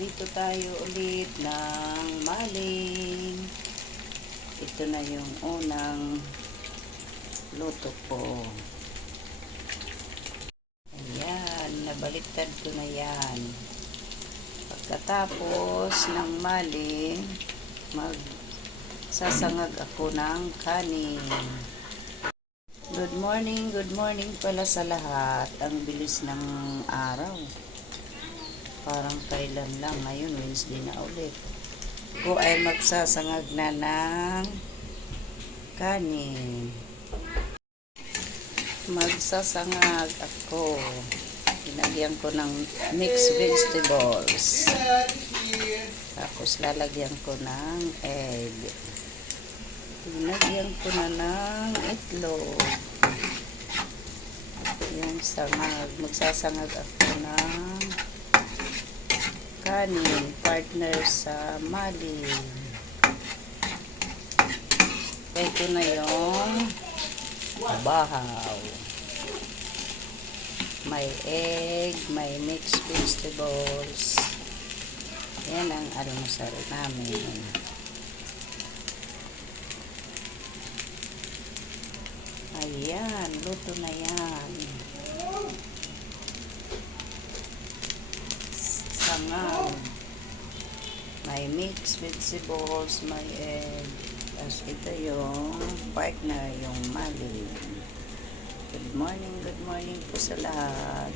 Magprito tayo ulit ng maling. Ito na yung unang luto ko. Ayan, nabaliktad ko na yan. Pagkatapos ng maling, magsasangag ako ng kanin. Good morning pala sa lahat. Ang bilis ng araw. Parang kailan lang, ngayon Wednesday na ulit. Ako ay magsasangag na ng kanin. Magsasangag ako. Pinagyan ko ng mixed vegetables. Tapos lalagyan ko ng egg. Pinagyan ko na ng itlog. Yung sangag. Magsasangag ako ng kanin, partner sa maling. Ito na yung bahaw. May egg, may mixed vegetables. Yan ang almusal namin. Ayan, luto na yan. Sangag. May mixed vegetables, may egg. Tapos ito yung partner, yung maling. Good morning po sa lahat.